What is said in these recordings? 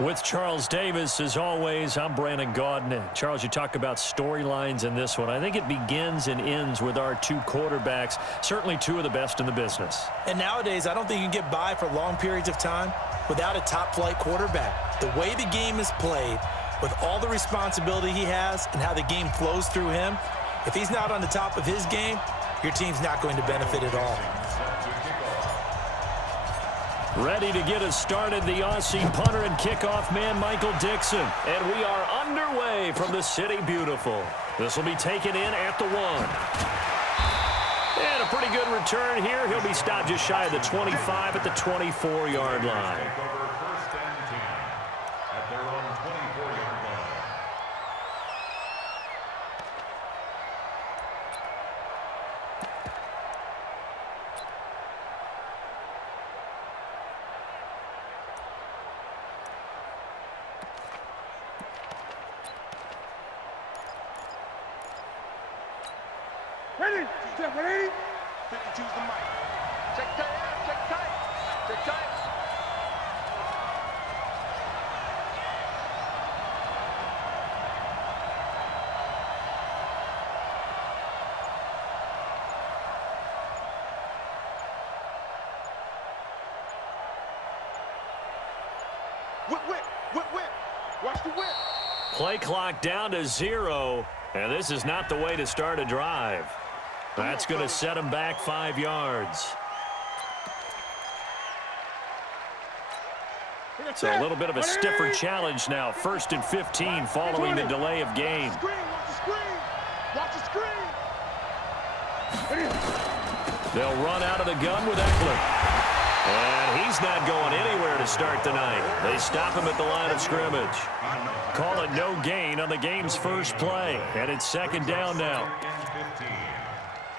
With Charles Davis, as always, I'm Brandon Gaudin. Charles, you talk about storylines in this one. I think it begins and ends with our two quarterbacks, certainly two of the best in the business. And nowadays, I don't think you can get by for long periods of time without a top-flight quarterback. The way the game is played, with all the responsibility he has and how the game flows through him, if he's not on the top of his game, your team's not going to benefit at all. Ready to get us started, the Aussie punter and kickoff man, Michael Dixon. And we are underway from the City Beautiful. This will be taken in at the 1. And a pretty good return here. He'll be stopped just shy of the 25 at the 24-yard line. Ready? Step ready? 52's the mic. Check tight, check tight, check tight. Whip, whip, whip, whip. Watch the whip. Play clock down to 0, and this is not the way to start a drive. That's going to set him back 5 yards. So a little bit of a stiffer challenge now. 1st and 15 following the delay of game. Watch the screen. Watch the screen. They'll run out of the gun with Eckler. And he's not going anywhere to start the night. They stop him at the line of scrimmage. Call it no gain on the game's first play. And it's 2nd down now.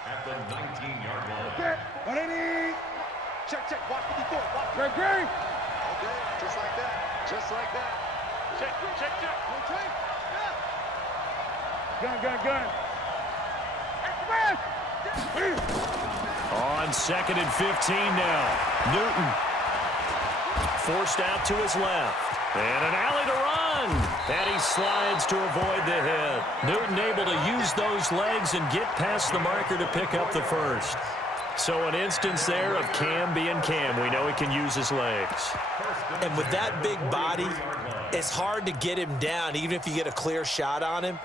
At the 19-yard line. Okay, 180. Check, check. Watch 54. Watch. Okay, just like that. Just like that. Check, check, check. Okay. Yeah. Gun. Hey, On 2nd and 15 now. Newton forced out to his left. And an alley to run. And he slides to avoid the hit. Newton able to use those legs and get past the marker to pick up the first. So an instance there of Cam being Cam. We know he can use his legs. And with that big body, it's hard to get him down, even if you get a clear shot on him.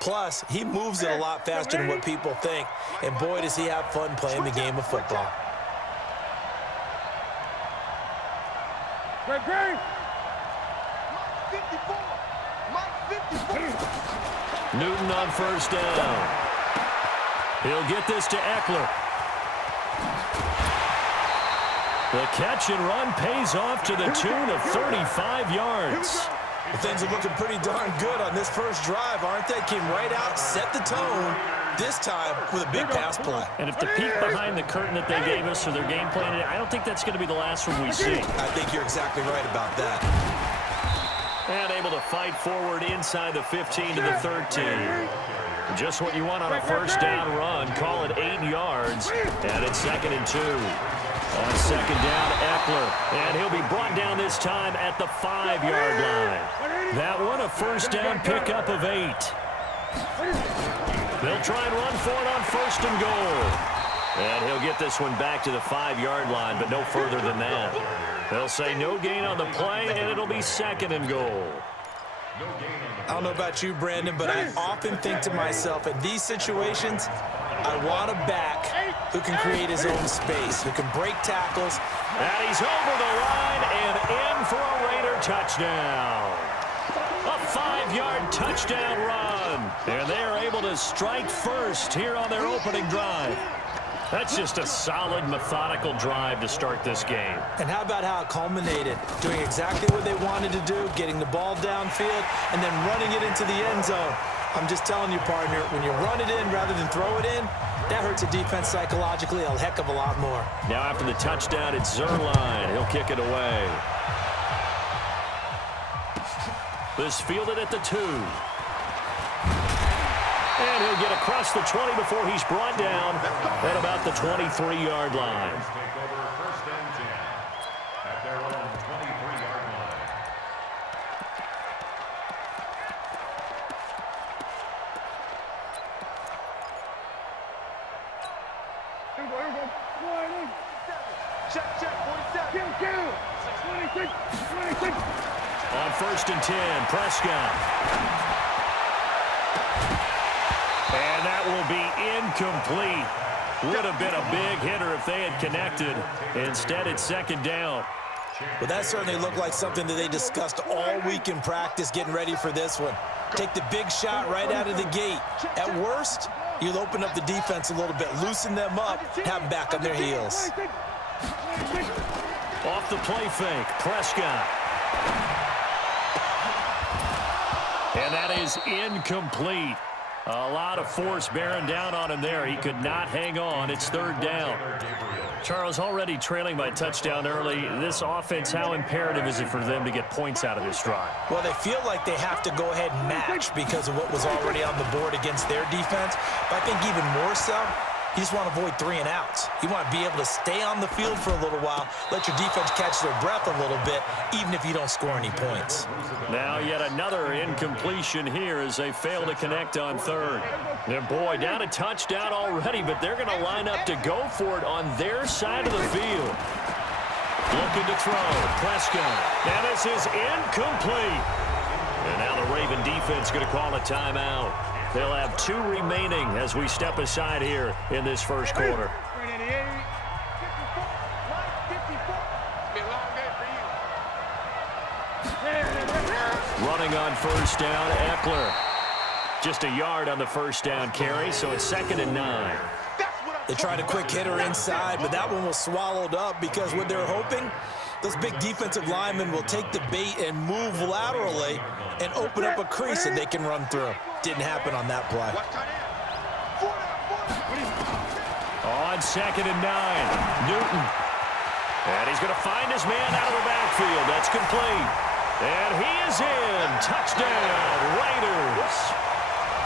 Plus, he moves it a lot faster than what people think. And boy, does he have fun playing the game of football. Great. 54. Mike 54. Newton on 1st down. He'll get this to Eckler. The catch and run pays off to the tune of 35 yards. Well, things are looking pretty darn good on this first drive, aren't they? Came right out, set the tone, this time with a big pass play. And if the peek behind the curtain that they gave us for their game plan, I don't think that's going to be the last one we see. I think you're exactly right about that. And able to fight forward inside the 15 to the 13. Just what you want on a 1st down run. Call it 8 yards. And it's 2nd and 2. On 2nd down, Eckler. And he'll be brought down this time at the 5-yard line. That one a 1st down pickup of 8. They'll try and run for it on 1st and goal. And he'll get this one back to the 5-yard line, but no further than that. They'll say no gain on the play, and it'll be 2nd and goal. I don't know about you, Brandon, but I often think to myself, in these situations, I want a back who can create his own space, who can break tackles. And he's over the line and in for a Raider touchdown. A 5-yard touchdown run. And they're able to strike first here on their opening drive. That's just a solid, methodical drive to start this game. And how about how it culminated? Doing exactly what they wanted to do, getting the ball downfield, and then running it into the end zone. I'm just telling you, partner, when you run it in rather than throw it in, that hurts a defense psychologically a heck of a lot more. Now after the touchdown, it's Zerline. He'll kick it away. This fielded at the 2. And he'll get across the 20 before he's brought down at about the 23-yard line. Check, 47. 26. On 1st and 10, Prescott. And that will be incomplete. Would have been a big hitter if they had connected. Instead, it's 2nd down. Well, that certainly looked like something that they discussed all week in practice getting ready for this one. Take the big shot right out of the gate. At worst, you'll open up the defense a little bit, loosen them up, have them back on their heels. Off the play fake, Prescott. And that is incomplete. A lot of force bearing down on him there. He could not hang on. It's 3rd down. Charles, already trailing by touchdown early. This offense, how imperative is it for them to get points out of this drive? Well, they feel like they have to go ahead and match because of what was already on the board against their defense. But I think even more so, you just want to avoid 3 and outs. You want to be able to stay on the field for a little while, let your defense catch their breath a little bit, even if you don't score any points. Now yet another incompletion here as they fail to connect on 3rd. And boy, down a touchdown already, but they're going to line up to go for it on their side of the field. Looking to throw, Prescott. And this is incomplete. And now the Raven defense going to call a timeout. They'll have 2 remaining as we step aside here in this first quarter. Running on 1st down, Eckler. Just a yard on the 1st down carry, so it's 2nd and 9. They tried a quick hitter inside, but that one was swallowed up because what they're hoping, those big defensive linemen will take the bait and move laterally and open up a crease that they can run through. Didn't happen on that play. On 2nd and 9, Newton. And he's going to find his man out of the backfield. That's complete. And he is in. Touchdown, Raiders.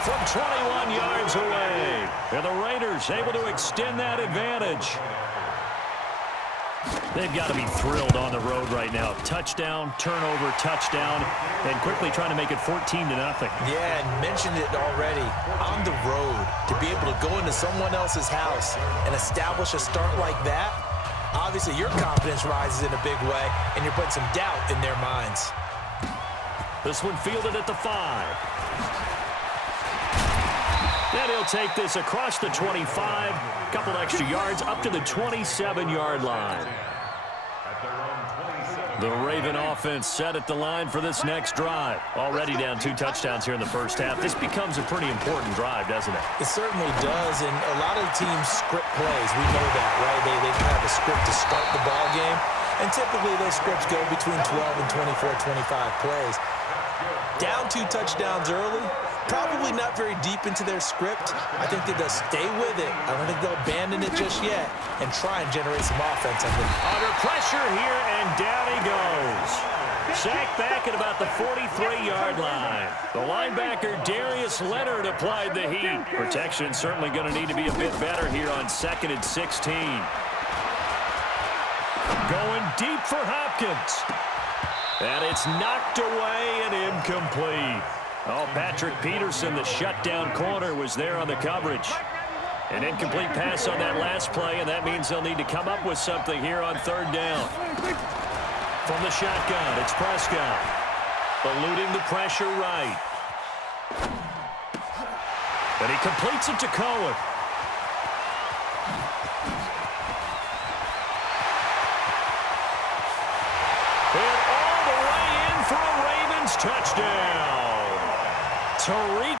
From 21 yards away. And the Raiders able to extend that advantage. They've got to be thrilled on the road right now. Touchdown, turnover, touchdown, and quickly trying to make it 14-0. Yeah, and mentioned it already. On the road, to be able to go into someone else's house and establish a start like that, obviously your confidence rises in a big way, and you're putting some doubt in their minds. This one fielded at the 5. Then he'll take this across the 25, a couple extra yards up to the 27-yard line. The Raven offense set at the line for this next drive. Already down 2 touchdowns here in the first half. This becomes a pretty important drive, doesn't it? It certainly does, and a lot of teams script plays. We know that, right? They have a script to start the ball game, and typically those scripts go between 12 and 24, 25 plays. Down 2 touchdowns early, probably not very deep into their script. I think that they'll stay with it. I don't think they'll abandon it just yet and try and generate some offense. Under pressure here, and down he goes. Sacked back at about the 43-yard line. The linebacker, Darius Leonard, applied the heat. Protection certainly going to need to be a bit better here on 2nd and 16. Going deep for Hopkins. And it's knocked away and incomplete. Oh, Patrick Peterson, the shutdown corner, was there on the coverage. An incomplete pass on that last play, and that means they'll need to come up with something here on 3rd down. From the shotgun, it's Prescott. Eluding the pressure right. And he completes it to Cohen. And all the way in for a Ravens touchdown. Tariq